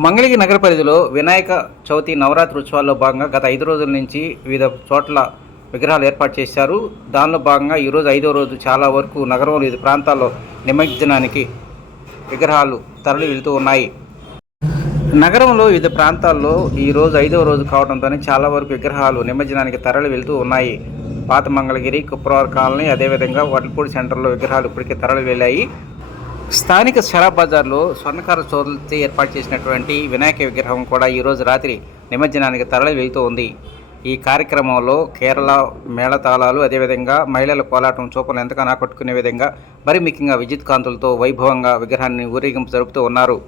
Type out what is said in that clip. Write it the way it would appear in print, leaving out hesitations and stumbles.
మంగళగిరి నగర పరిధిలో వినాయక చవితి నవరాత్రి ఉత్సవాల్లో భాగంగా గత 5 రోజుల నుంచి వివిధ చోట్ల విగ్రహాలు ఏర్పాటు చేశారు. దానిలో భాగంగా ఈరోజు 5వ రోజు చాలా వరకు నగరంలో వివిధ ప్రాంతాల్లో నిమజ్జనానికి విగ్రహాలు తరలి వెళ్తూ ఉన్నాయి. నగరంలో వివిధ ప్రాంతాల్లో ఈరోజు 5వ రోజు కావడంతోనే చాలా వరకు విగ్రహాలు నిమజ్జనానికి తరలి వెళ్తూ ఉన్నాయి. పాత మంగళగిరి, కుప్రవార్ కాలనీ, అదేవిధంగా వడ్లపూడి సెంటర్లో విగ్రహాలు ఇప్పటికే తరలి వెళ్ళాయి. స్థానిక షరాబ్ బజార్లో స్వర్ణకార సోదరులతో ఏర్పాటు చేసినటువంటి వినాయక విగ్రహం కూడా ఈరోజు రాత్రి నిమజ్జనానికి తరలి వెళ్తూ ఉంది. ఈ కార్యక్రమంలో కేరళ మేళతాళాలు, అదేవిధంగా మహిళల కోలాటం చూపలు ఎంతగానో ఆకట్టుకునే విధంగా మరి ముఖ్యంగా విద్యుత్ కాంతులతో వైభవంగా విగ్రహాన్ని ఊరేగింపు జరుపుతూ ఉన్నారు.